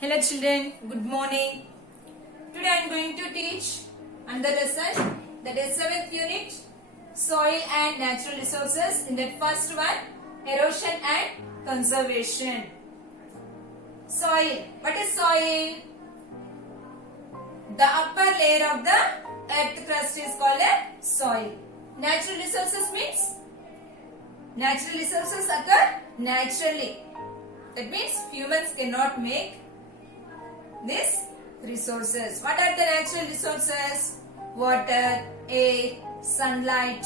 Hello children, good morning. Today I am going to teach another lesson, that is 7th unit, Soil and Natural Resources. In that first one, Erosion and Conservation. Soil. What is soil? The upper layer of the earth crust is called a soil. Natural resources means natural resources occur naturally. That means humans cannot make these resources. What are the natural resources? Water, air, sunlight.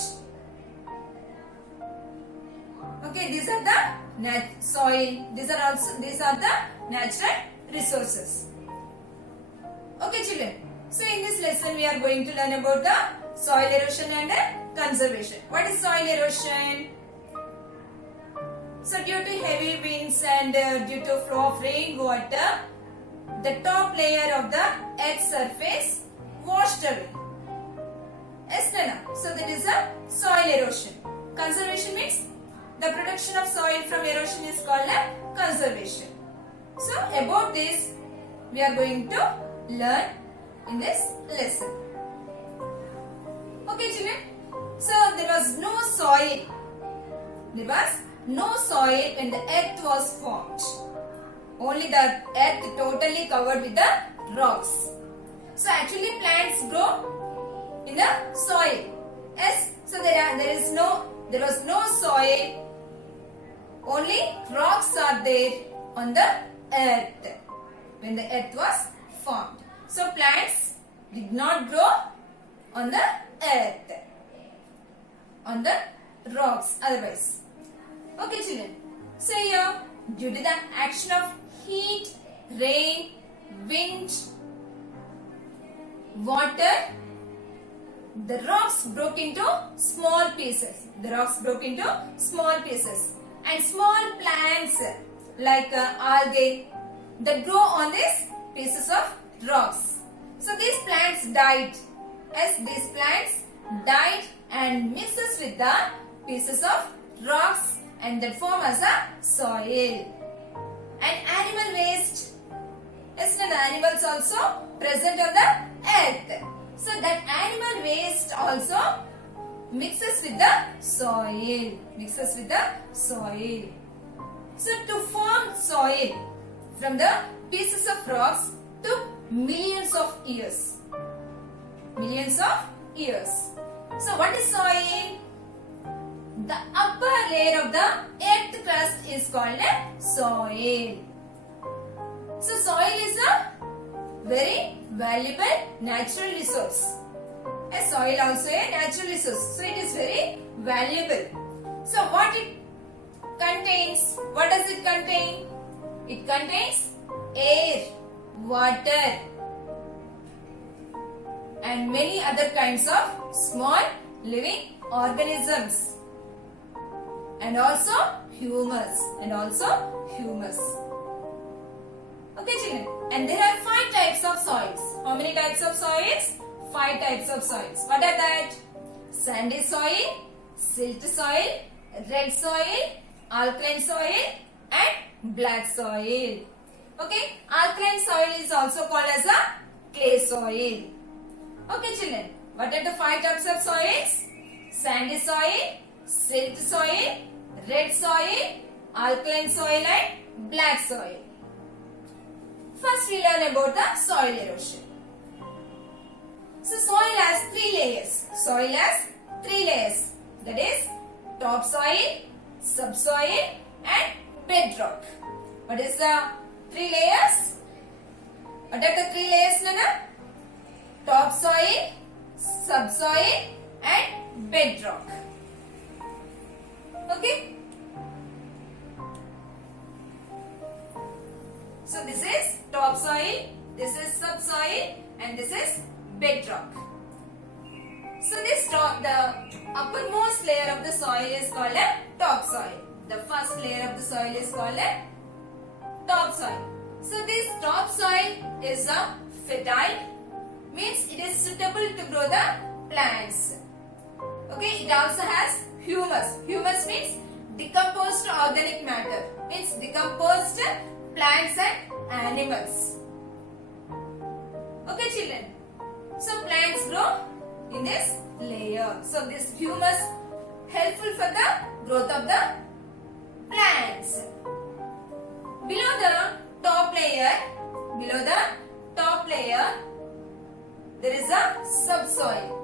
Okay, these are the soil. These are the natural resources. Okay, children. So in this lesson we are going to learn about the soil erosion and conservation. What is soil erosion? So due to heavy winds and due to flow of rainwater, the top layer of the earth's surface washed away. Yes, Nana? So that is a soil erosion. Conservation means the protection of soil from erosion is called a conservation. So about this we are going to learn in this lesson. Okay, children. So there was no soil. There was no soil when the earth was formed. Only the earth totally covered with the rocks. So actually plants grow in the soil. Yes. So there was no soil. Only rocks are there on the earth when the earth was formed. So plants did not grow on the earth, on the rocks otherwise. Okay, children. So here, due to the action of heat, rain, wind, water, the rocks broke into small pieces. And small plants like algae that grow on these pieces of rocks. So these plants died. As these plants died and mixes with the pieces of rocks and that form as a soil. And animal waste. Yes, the animals also present on the earth. So that animal waste also mixes with the soil. So to form soil from the pieces of rocks took millions of years. So what is soil? The upper layer of the earth crust is called a soil. So soil is a very valuable natural resource. A soil also a natural resource. So it is very valuable. So what it contains? What does it contain? It contains air, water, and many other kinds of small living organisms. And also humus. Okay, children. And there are 5 types of soils. How many types of soils? 5 types of soils. What are that? Sandy soil, silt soil, red soil, alkaline soil, and black soil. Okay, alkaline soil is also called as a clay soil. Okay, children. What are the 5 types of soils? Sandy soil, silt soil, red soil, alkaline soil, and black soil. First we learn about the soil erosion. So soil has 3 layers. That is topsoil, subsoil, and bedrock. What is the 3 layers? What are the 3 layers, Nana? Topsoil, subsoil, and bedrock. Okay. So this is topsoil, this is subsoil, and this is bedrock. So the uppermost layer of the soil is called a topsoil. The first layer of the soil is called a topsoil. So this topsoil is a fertile, means it is suitable to grow the plants. Okay, it also has humus. Humus means decomposed organic matter, means decomposed plants and animals. Okay children. So plants grow in this layer. So this humus helpful for the growth of the plants. Below the top layer, there is a subsoil.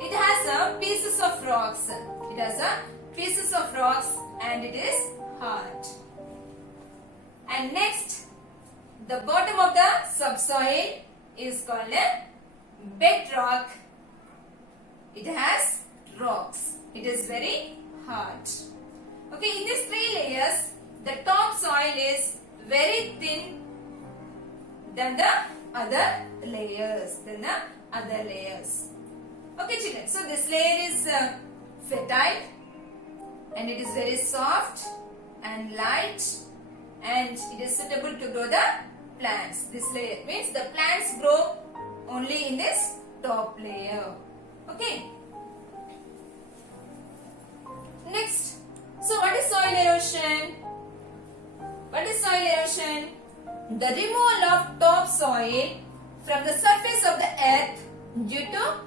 It has pieces of rocks. And it is hard. And next, the bottom of the subsoil is called a bedrock. It has rocks. It is very hard. Okay, in these three layers, the top soil is very thin than the other layers. Okay children, so this layer is fertile and it is very soft and light and it is suitable to grow the plants. This layer means the plants grow only in this top layer. Okay. Next, so what is soil erosion? The removal of topsoil from the surface of the earth due to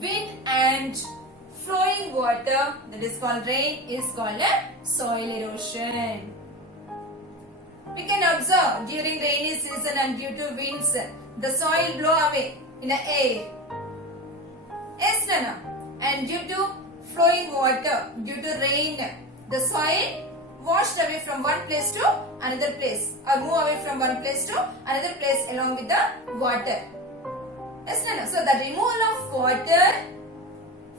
wind and flowing water, that is called rain, is called a soil erosion. We can observe during rainy season and due to winds, the soil blow away in the air. Yes, Nana. And due to flowing water, due to rain, the soil washed away from one place to another place or move away from one place to another place along with the water. Yes, Nana. So the removal of water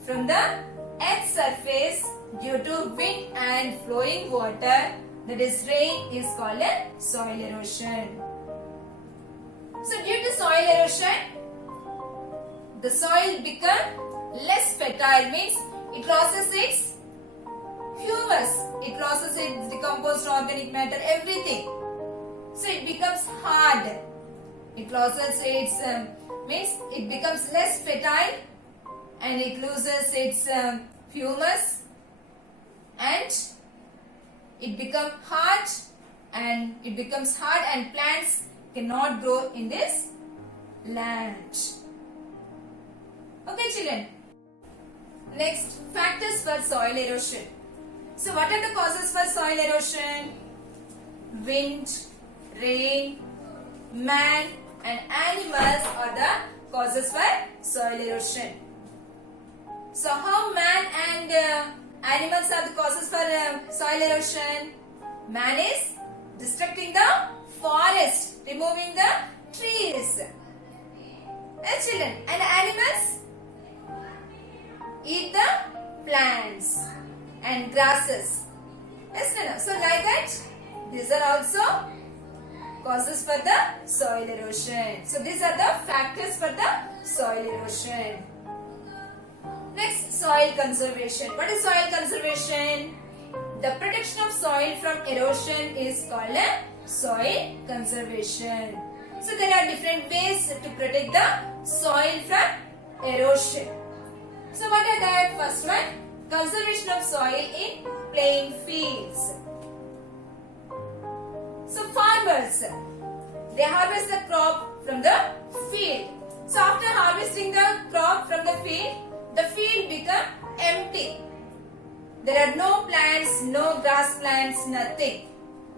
from the earth's surface due to wind and flowing water, that is rain, is called a soil erosion. So due to soil erosion, the soil become less fertile, means it loses its humus, it loses its decomposed organic matter, everything. So it becomes hard. It loses its means it becomes less fertile and it loses its humus and it becomes hard and plants cannot grow in this land. Okay children. Next, factors for soil erosion. So what are the causes for soil erosion? Wind, rain, man and animals are the causes for soil erosion. So how man and animals are the causes for soil erosion? Man is destructing the forest, removing the trees. Yes, children. And animals eat the plants and grasses. Yes, Nana. So like that, these are also causes for the soil erosion. So these are the factors for the soil erosion. Next, soil conservation. What is soil conservation? The protection of soil from erosion is called a soil conservation. So there are different ways to protect the soil from erosion. So what are that? First one, conservation of soil in playing fields. So farmers, they harvest the crop from the field. So after harvesting the crop from the field become empty. There are no plants, no grass plants, nothing.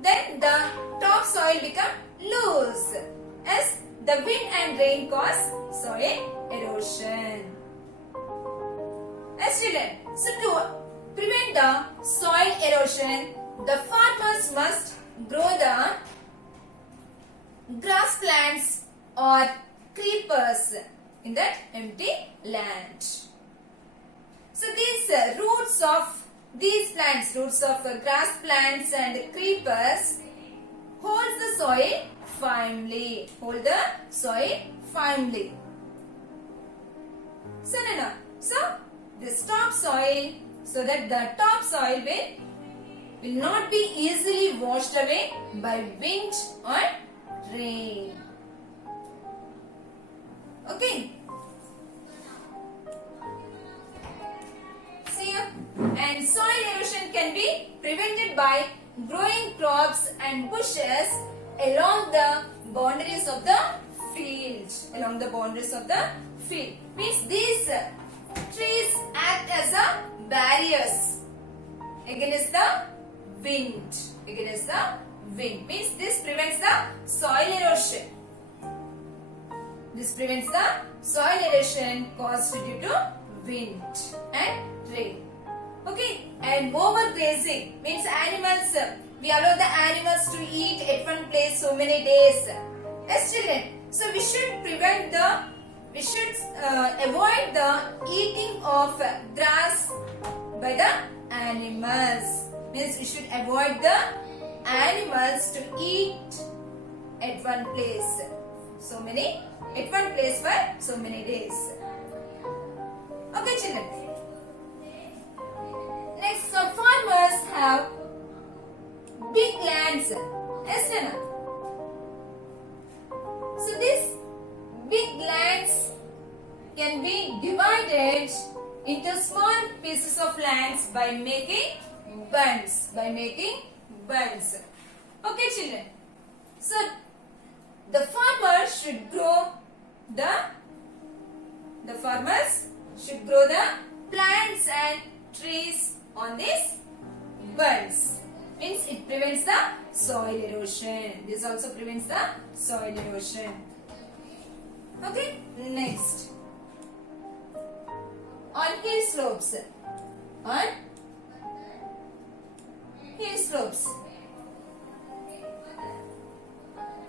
Then the topsoil become loose as the wind and rain cause soil erosion. As children, so to prevent the soil erosion, the farmers must grow the grass plants or creepers in that empty land. So these roots of these plants, roots of grass plants and creepers hold the soil firmly. Hold the soil firmly. So Nana, so this topsoil, so that the topsoil will not be easily washed away by wind or rain. Okay. See here. And soil erosion can be prevented by growing crops and bushes along the boundaries of the field. Along the boundaries of the field. Means these trees act as a barriers against the wind. Against the wind. Means this prevents the soil erosion. This prevents the soil erosion caused due to wind and rain. Okay, and overgrazing means animals. We allow the animals to eat at one place so many days. Yes, children. So we should avoid the eating of grass by the animals. Means we should avoid the animals to eat at one place for so many days. Okay, children. Next, some farmers have big lands. Yes, Nana. So these big lands can be divided into small pieces of lands by making bunds. Okay, children. So the farmers should grow the plants and trees on these bunds. Means it prevents the soil erosion. This also prevents the soil erosion. Okay, next. On hill slopes.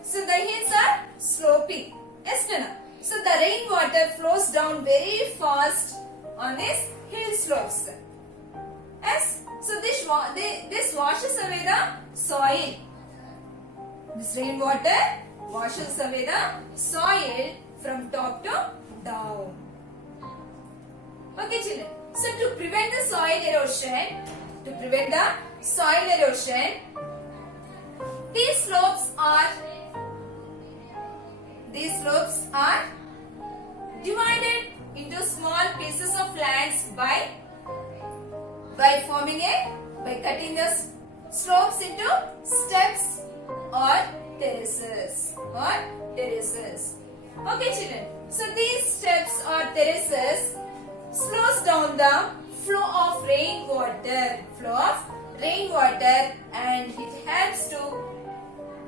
So the hills are sloping. Yes, Nana. So the rainwater flows down very fast on these hill slopes. Yes. So this washes away the soil. This rainwater washes away the soil from top to down. Okay, children. So to prevent the soil erosion, these slopes are divided into small pieces of lands by cutting the slopes into steps or terraces. Okay, children. So these steps or terraces slows down the flow of rainwater, and it helps to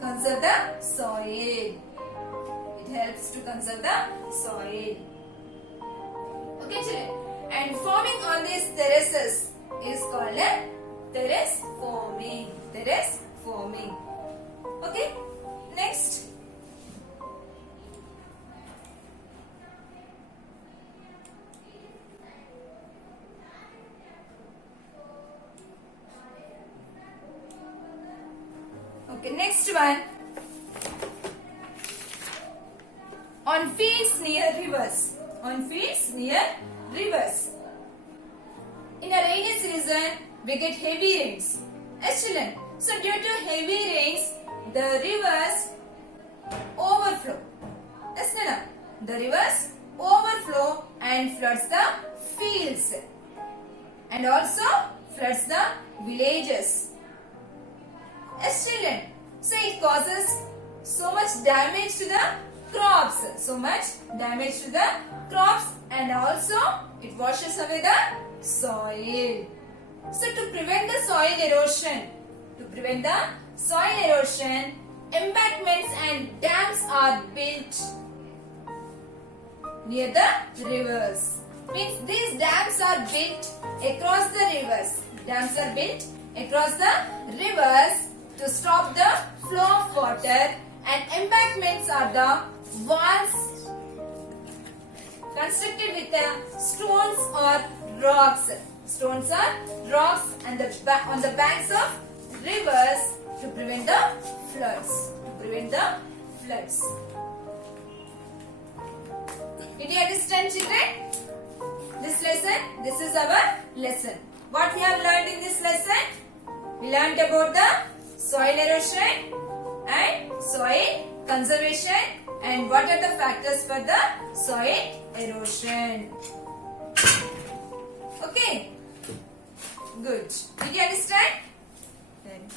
conserve the soil. Okay, children. And forming on these terraces is called a terrace forming. Okay. Next. Okay, next one. On fields near rivers. In a rainy season, we get heavy rains. Excellent. So due to heavy rains, the rivers overflow. Yes, Nana. The rivers overflow and floods the fields and also floods the villages. Yes, children. So it causes so much damage to the crops. And also it washes away the soil. So to prevent the soil erosion, embankments and dams are built near the rivers. Means these dams are built across the rivers to stop the flow of water, and embankments are the walls constructed with stones or rocks. And on the banks of rivers to prevent the floods. Did you understand, children? This is our lesson. What we have learned in this lesson? We learned about the soil erosion and soil conservation, and what are the factors for the soil erosion. Okay, good. Did you understand?